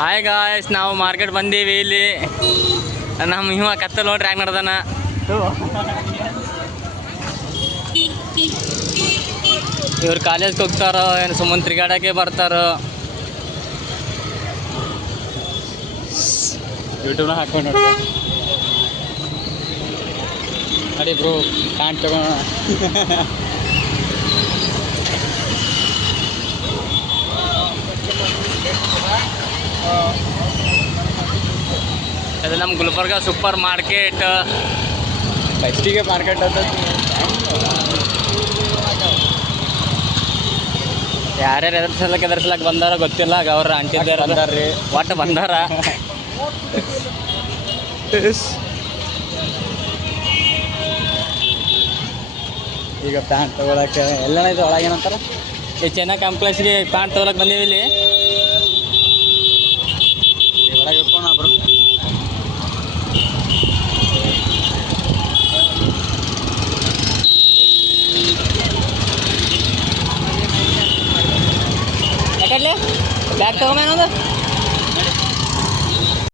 Hi guys, ನಾವು market ಬಂದೀವಿ. ಇಲ್ಲಿ ನಮ್ಮ ಇವ ಕತ್ತಲ್ ನೋಡ್ರಿ ಹ್ಯಾಂಗ ನಡ್ದಾನ. ಇವ್ರು ಕಾಲೇಜ್ಗೆ ಹೋಗ್ತಾರೋ ಏನು ಸುಮ್ಮನೆ ತಿರ್ಗಾಡಕ್ಕೆ ಬರ್ತಾರೋ. ಯೂಟ್ಯೂಬ್ನ ಹಾಕೊಂಡು ನೋಡಿ ಬ್ರೋ, ಪ್ಯಾಂಟ್ ತಗೋಣ. ಅದು ನಮ್ಮ ಗುಲ್ಬರ್ಗ ಸೂಪರ್ ಮಾರ್ಕೆಟ್. ಫಸ್ಟಿಗೆ ಮಾರ್ಕೆಟ್ ಅಂತ ಯಾರ್ಯಾರು ಎದರ್ಸ್ಲಕ್ಕೆ ಬಂದಾರ ಗೊತ್ತಿಲ್ಲ. ಅವ್ರ ಅಂಟಿದ್ದಾರ ಬಂದಾರ್ರಿ, ಒಟ್ಟು ಬಂದಾರ. ಈಗ ಪ್ಯಾಂಟ್ ತಗೊಳಕ್ಕೆ ಎಲ್ಲನ ಇದು ಒಳಗೇನಂತಾರ ಈ ಚೆನ್ನ ಕಾಂಪ್ಲೆಕ್ಸ್ಗೆ ಪ್ಯಾಂಟ್ ತೊಗೊಳಕ್ಕೆ ಬಂದೀವಿ. ಇಲ್ಲಿ ಒಳಗೆ ಇಟ್ಕೋಣ ಬ್ರೋ. ಯಾಕಡ್ಲಿ ಬ್ಯಾಗ್ ತಗೊಂಬೇನೊಂದು